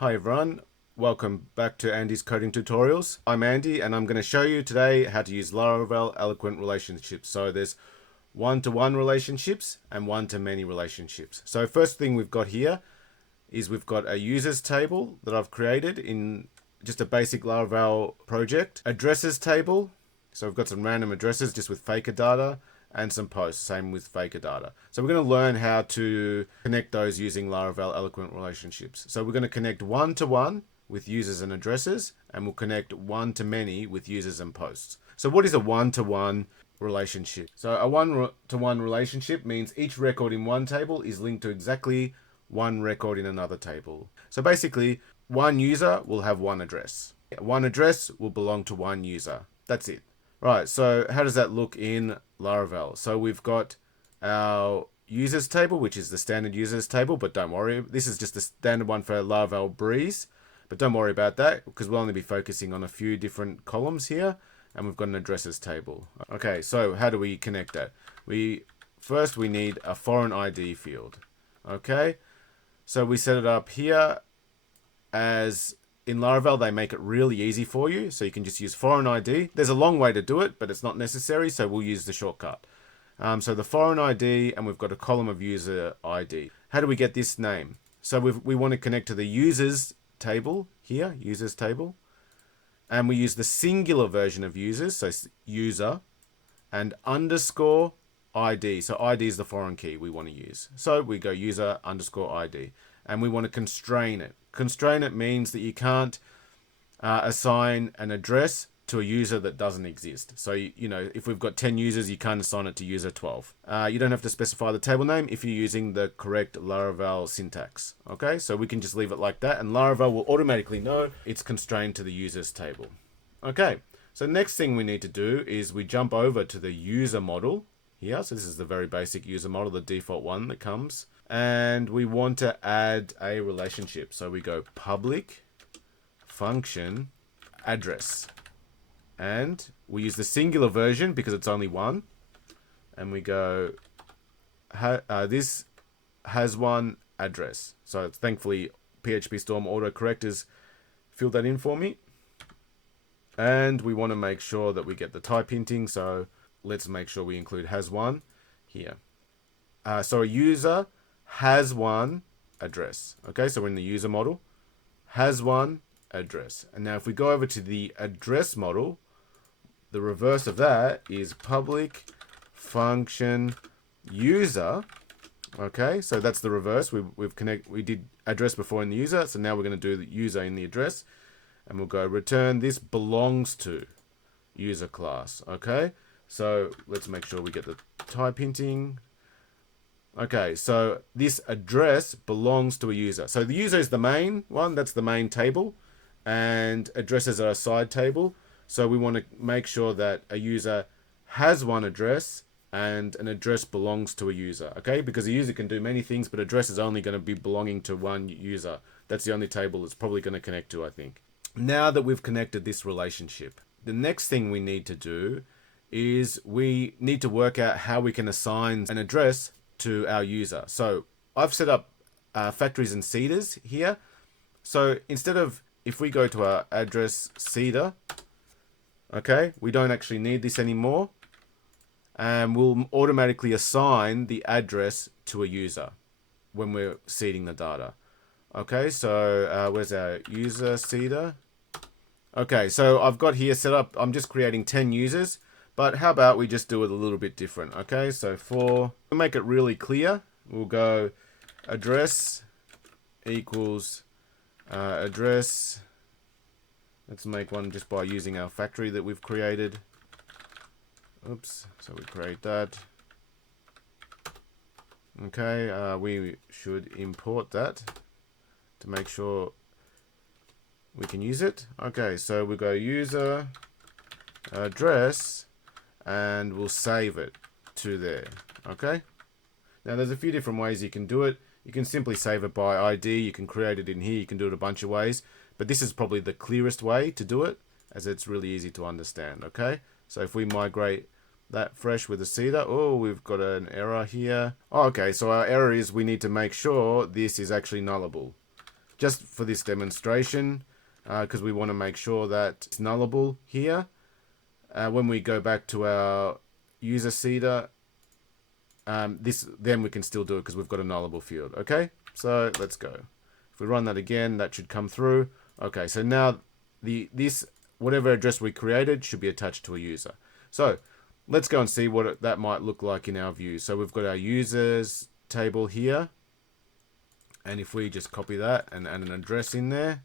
Hi everyone, welcome back to Andy's coding tutorials. I'm Andy and I'm going to show you today how to use Laravel Eloquent relationships. So there's one-to-one relationships and one-to-many relationships. So first thing we've got here is we've got a users table that I've created in just a basic Laravel project. Addresses table, so we've got some random addresses just with faker data, and some posts, same with faker data. So we're going to learn how to connect those using Laravel Eloquent relationships. So we're going to connect one-to-one with users and addresses, and we'll connect one-to-many with users and posts. So what is a one-to-one relationship? So a one-to-one relationship means each record in one table is linked to exactly one record in another table. So basically, one user will have one address. One address will belong to one user. That's it. Right, so how does that look in Laravel? So we've got our users table, which is the standard users table, but don't worry, this is just the standard one for Laravel Breeze, but don't worry about that because we'll only be focusing on a few different columns here, and we've got an addresses table. Okay, so how do we connect that? First we need a foreign ID field. Okay, so we set it up here as in Laravel, they make it really easy for you, so you can just use foreign ID. There's a long way to do it, but it's not necessary, so we'll use the shortcut. So the foreign ID, and we've got a column of user ID. How do we get this name? So we want to connect to the users table here, users table, and we use the singular version of users, so user, and underscore ID. So ID is the foreign key we want to use. So we go user underscore ID, and we want to constrain it. Constrain it means that you can't assign an address to a user that doesn't exist. So, you know, if we've got 10 users, you can't assign it to user 12. You don't have to specify the table name if you're using the correct Laravel syntax. Okay, so we can just leave it like that, and Laravel will automatically know it's constrained to the users table. Okay, so next thing we need to do is we jump over to the user model here. So this is the very basic user model, the default one that comes. And we want to add a relationship. So we go public function address. And we use the singular version because it's only one. And we go, this has one address. So thankfully, PHP Storm autocorrect has filled that in for me. And we want to make sure that we get the type hinting. So let's make sure we include has one here. So a user has one address. Okay, so we're in the user model. Has one address. And now if we go over to the address model, the reverse of that is public function user. Okay, so that's the reverse. We did address before in the user, so now we're going to do the user in the address, and we'll go return this belongs to user class. Okay, so let's make sure we get the type hinting. Okay, so this address belongs to a user. So the user is the main one, that's the main table, and addresses are a side table. So we want to make sure that a user has one address and an address belongs to a user, okay? Because a user can do many things, but address is only going to be belonging to one user. That's the only table it's probably going to connect to, I think. Now that we've connected this relationship, the next thing we need to do is we need to work out how we can assign an address to our user. So I've set up factories and seeders here. So instead of, if we go to our address seeder, okay, we don't actually need this anymore, and we'll automatically assign the address to a user when we're seeding the data. Okay, so where's our user seeder? Okay, so I've got here set up, I'm just creating 10 users. But how about we just do it a little bit different, okay? So to make it really clear, we'll go address equals address. Let's make one just by using our factory that we've created. Oops, so we create that. Okay, we should import that to make sure we can use it. Okay, so we go user address, and we'll save it to there. Okay, now there's a few different ways you can do it. You can simply save it by ID, you can create it in here, you can do it a bunch of ways, but this is probably the clearest way to do it, as it's really easy to understand. Okay, so if we migrate that fresh with a seeder, oh, we've got an error here. Oh, okay, so our error is we need to make sure this is actually nullable. just for this demonstration, because we want to make sure that it's nullable here. When we go back to our user seeder, then we can still do it because we've got a nullable field. Okay, so let's go. If we run that again, that should come through. Okay, so now this whatever address we created should be attached to a user. So let's go and see what that might look like in our view. So we've got our users table here, and if we just copy that and add an address in there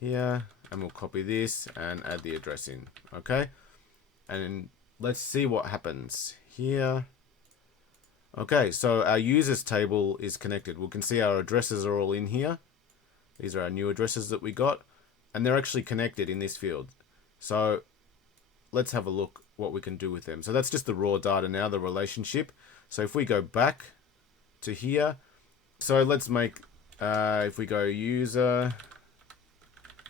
here, and we'll copy this and add the address in. Okay, and let's see what happens here. Okay, so our users table is connected. We can see our addresses are all in here. These are our new addresses that we got, and they're actually connected in this field. So let's have a look what we can do with them. So that's just the raw data now, the relationship. So if we go back to here, so let's make, if we go user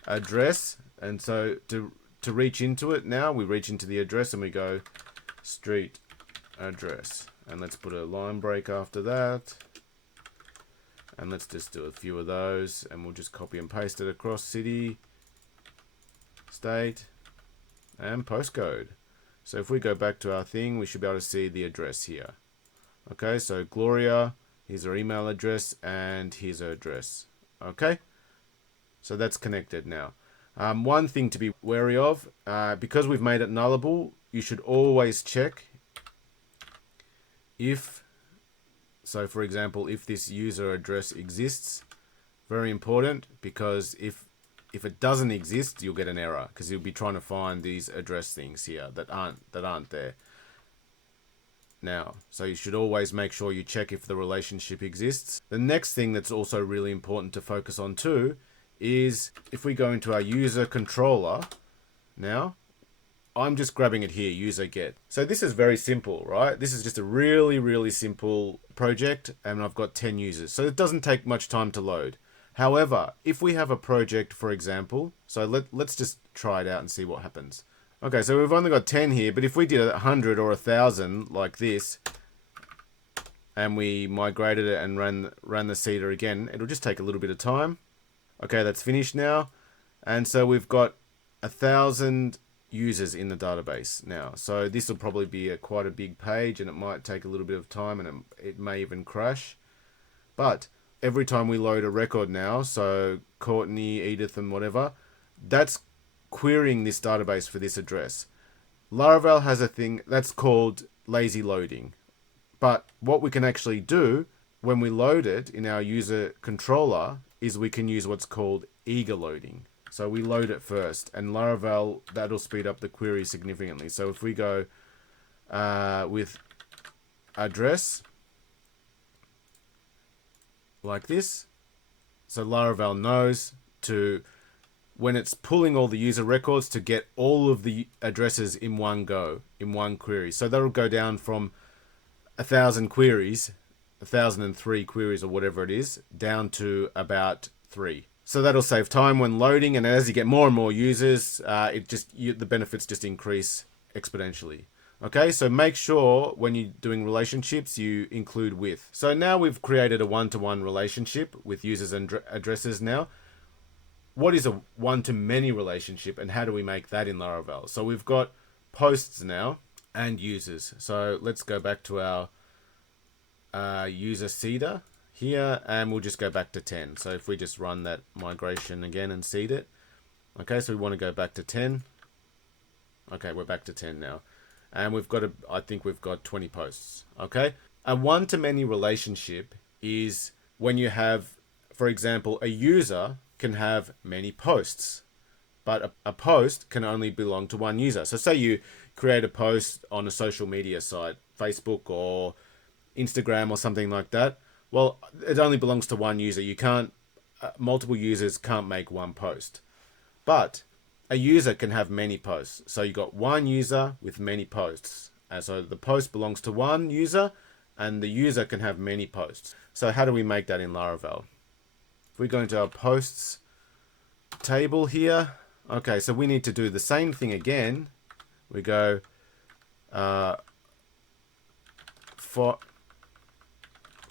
address, and so to reach into it now, we reach into the address and we go street address. And let's put a line break after that. And let's just do a few of those. And we'll just copy and paste it across city, state, and postcode. So if we go back to our thing, we should be able to see the address here. Okay, so Gloria, here's her email address, and here's her address. Okay, so that's connected now. One thing to be wary of, because we've made it nullable, you should always check if, so for example, if this user address exists. Very important, because if it doesn't exist, you'll get an error, because you'll be trying to find these address things here that aren't there now. So you should always make sure you check if the relationship exists. The next thing that's also really important to focus on too is if we go into our user controller now, I'm just grabbing it here, user get. So this is very simple, right? This is just a really, really simple project, and I've got 10 users. So it doesn't take much time to load. However, if we have a project, for example, so let's just try it out and see what happens. Okay, so we've only got 10 here, but if we did 100 or 1,000 like this, and we migrated it and ran the seeder again, it'll just take a little bit of time. Okay, that's finished now. And so we've got 1,000 users in the database now. So this will probably be quite a big page, and it might take a little bit of time, and it may even crash. But every time we load a record now, so Courtney, Edith, and whatever, that's querying this database for this address. Laravel has a thing that's called lazy loading. But what we can actually do when we load it in our user controller is we can use what's called eager loading. So we load it first, and Laravel, that'll speed up the query significantly. So if we go with address like this, so Laravel knows to, when it's pulling all the user records, to get all of the addresses in one go, in one query. So that'll go down from 1,000 queries, 1,003 queries or whatever it is, down to about 3. So that'll save time when loading, and as you get more and more users, the benefits just increase exponentially. Okay, so make sure when you're doing relationships, you include with. So now we've created a one-to-one relationship with users and addresses now. What is a one-to-many relationship, and how do we make that in Laravel? So we've got posts now and users. So let's go back to our user seeder here, and we'll just go back to 10. So if we just run that migration again and seed it. Okay, so we want to go back to 10. Okay, we're back to 10 now. And we've got, I think we've got 20 posts. Okay, a one-to-many relationship is when you have, for example, a user can have many posts, but a post can only belong to one user. So say you create a post on a social media site, Facebook or Instagram or something like that. Well, it only belongs to one user. You can't, multiple users can't make one post. But a user can have many posts. So you got one user with many posts. And so the post belongs to one user, and the user can have many posts. So how do we make that in Laravel? If we go into our posts table here, okay, so we need to do the same thing again. We go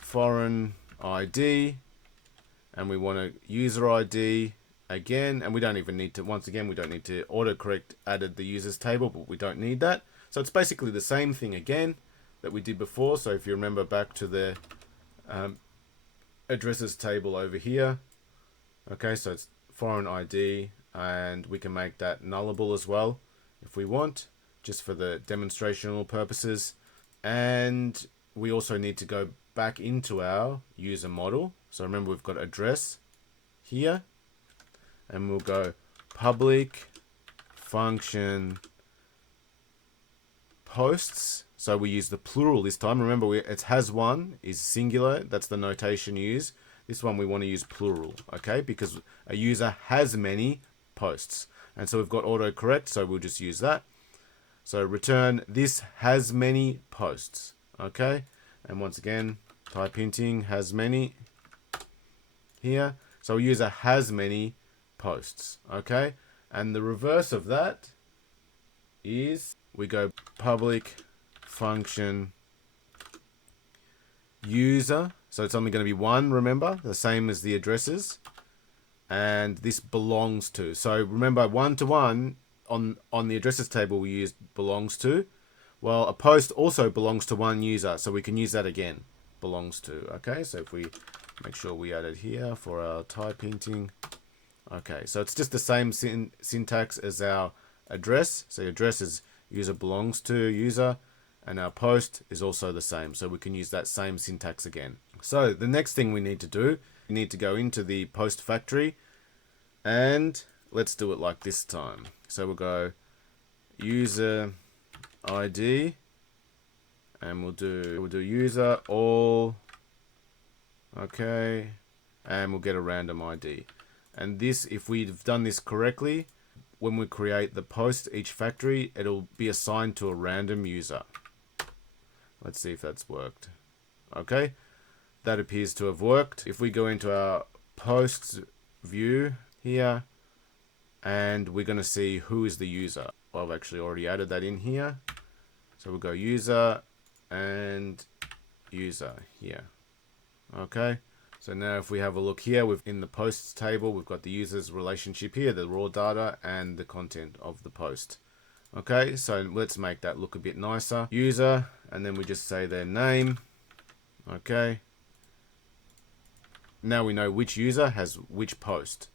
foreign ID, and we want a user ID again, and we don't even need to, once again, we don't need to autocorrect added the users table, but we don't need that. So it's basically the same thing again that we did before. So if you remember back to the addresses table over here, okay, so it's foreign ID, and we can make that nullable as well if we want, just for the demonstrational purposes. And we also need to go back into our user model. So remember, we've got address here, and we'll go public function posts. So we use the plural this time. Remember, it has one is singular. That's the notation used. This one we want to use plural, okay? Because a user has many posts. And so we've got autocorrect, so we'll just use that. So return this has many posts, okay? And once again, type hinting has many here. So a user has many posts, okay? And the reverse of that is we go public function user. So it's only going to be one, remember, the same as the addresses. And this belongs to. So remember, one-to-one on the addresses table we used belongs to. Well, a post also belongs to one user, so we can use that again. Belongs to. Okay, so if we make sure we add it here for our type hinting. Okay, so it's just the same syntax as our address. So address is user belongs to user, and our post is also the same. So we can use that same syntax again. So the next thing we need to do, we need to go into the post factory, and let's do it like this time. So we'll go user ID, and we'll do user all, okay, and we'll get a random ID. And this, if we've done this correctly, when we create the post each factory, it'll be assigned to a random user. Let's see if that's worked. Okay, that appears to have worked. If we go into our posts view here, and we're going to see who is the user. Well, I've actually already added that in here. So we'll go user and user here. Okay. So now if we have a look here, in the posts table, we've got the user's relationship here, the raw data, and the content of the post. Okay, so let's make that look a bit nicer. User, and then we just say their name. Okay. Now we know which user has which post.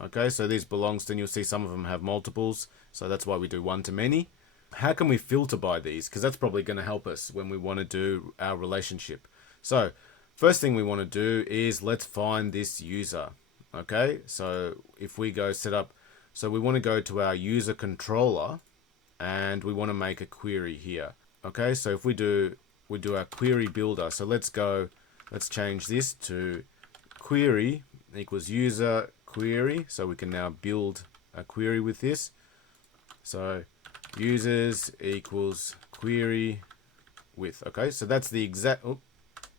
Okay, so these belongs to, and you'll see some of them have multiples. So that's why we do one-to-many. How can we filter by these? Because that's probably going to help us when we want to do our relationship. So first thing we want to do is let's find this user. Okay, so if we go set up, so we want to go to our user controller, and we want to make a query here. Okay, so if we do our query builder. So let's change this to query equals user query. So we can now build a query with this. So users equals query with. Okay, so that's the exact, oh,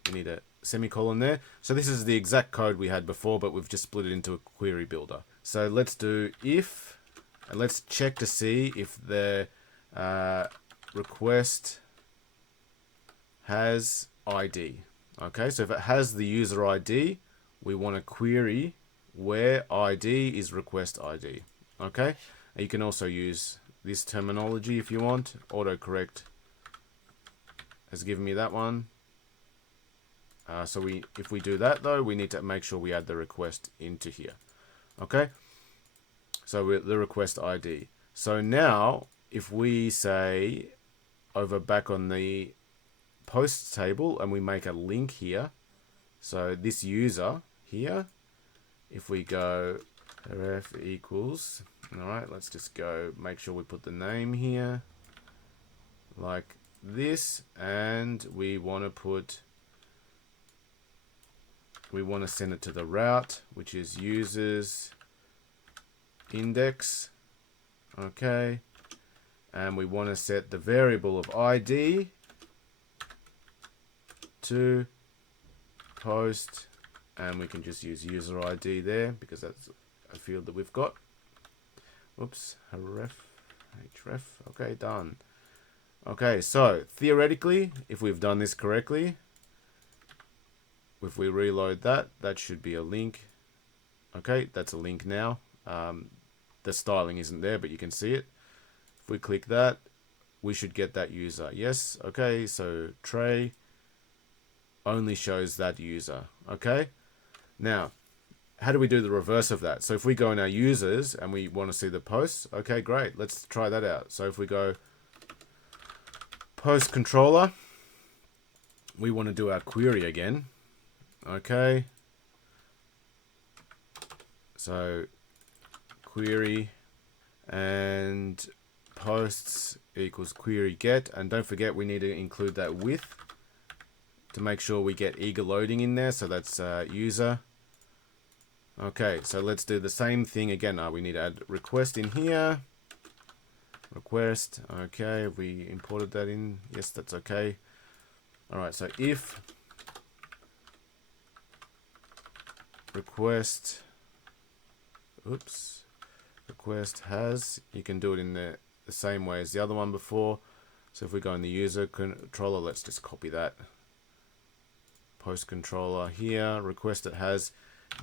we need a semicolon there. So this is the exact code we had before, but we've just split it into a query builder. So let's do if, and let's check to see if the request has ID. Okay, so if it has the user ID, we want to query where ID is request ID. Okay, and you can also use this terminology if you want. Autocorrect has given me that one. So if we do that though, we need to make sure we add the request into here. Okay, so the request ID. So now if we say over back on the posts table and we make a link here, so this user here, if we go ref equals, all right, let's just go make sure we put the name here like this, and we want to send it to the route, which is users index. Okay, and we want to set the variable of ID to post, and we can just use user ID there because that's a field that we've got. Oops, href. Okay, done. Okay, so theoretically, if we've done this correctly, if we reload that, that should be a link Okay, that's a link now. The styling isn't there, but you can see it. If we click that, we should get that user. Yes, okay, so tray only shows that user. Okay, now how do we do the reverse of that? So if we go in our users and we want to see the posts, okay, great, let's try that out. So if we go post controller, we want to do our query again. Okay, so query and posts equals query get, and don't forget we need to include that with to make sure we get eager loading in there. So that's user. Okay, so let's do the same thing again. We need to add request in here. Request. Okay, have we imported that in? Yes, that's okay. All right, so if request, request has, you can do it in the same way as the other one before. So if we go in the user controller, let's just copy that. Post controller here, request it has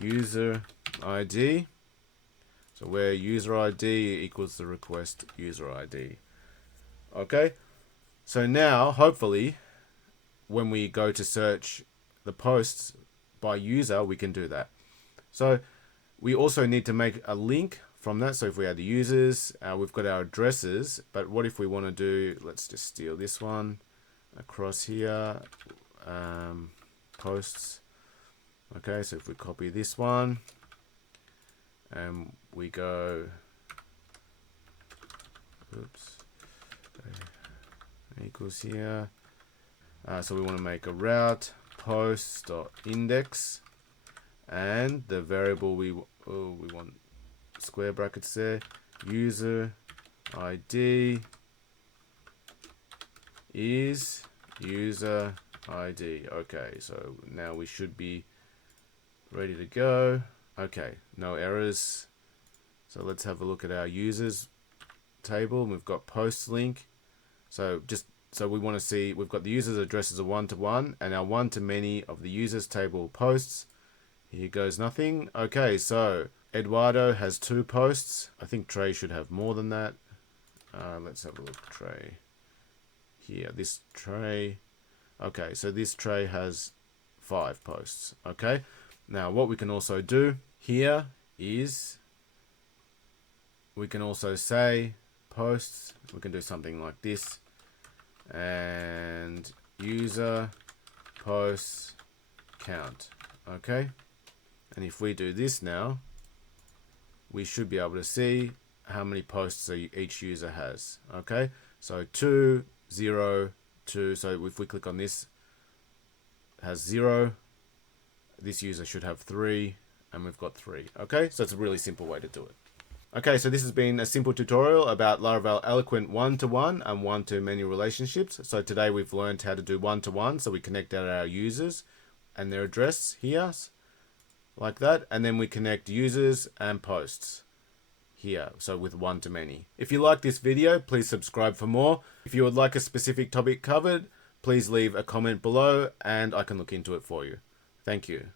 user ID. So where user ID equals the request user ID. Okay, so now hopefully when we go to search the posts by user, we can do that. So we also need to make a link from that. So if we add the users, we've got our addresses, but what if we want to do, let's just steal this one across here, posts. Okay, so if we copy this one and we go, equals here. So we want to make a route post.index, and the variable we want square brackets there, user ID is user ID. Okay, so now we should be ready to go. Okay, no errors. So let's have a look at our users table. We've got post link. So we want to see, we've got the users addresses are 1-to-1 and our 1-to-many of the users table posts. Here goes nothing. Okay, so Eduardo has 2 posts. I think Trey should have more than that. Let's have a look. Trey. Here, this Trey. Okay, so this Trey has 5 posts. Okay, now what we can also do here is we can also say posts. We can do something like this. And user posts count. Okay, and if we do this now, we should be able to see how many posts each user has. Okay, so 2, 0, 2. So if we click on this, has 0. This user should have 3, and we've got 3. Okay, so it's a really simple way to do it. Okay, so this has been a simple tutorial about Laravel Eloquent 1-to-1 and 1-to-many relationships. So today we've learned how to do 1-to-1. So we connect out our users and their address here, like that. And then we connect users and posts here, so with 1-to-many. If you like this video, please subscribe for more. If you would like a specific topic covered, please leave a comment below and I can look into it for you. Thank you.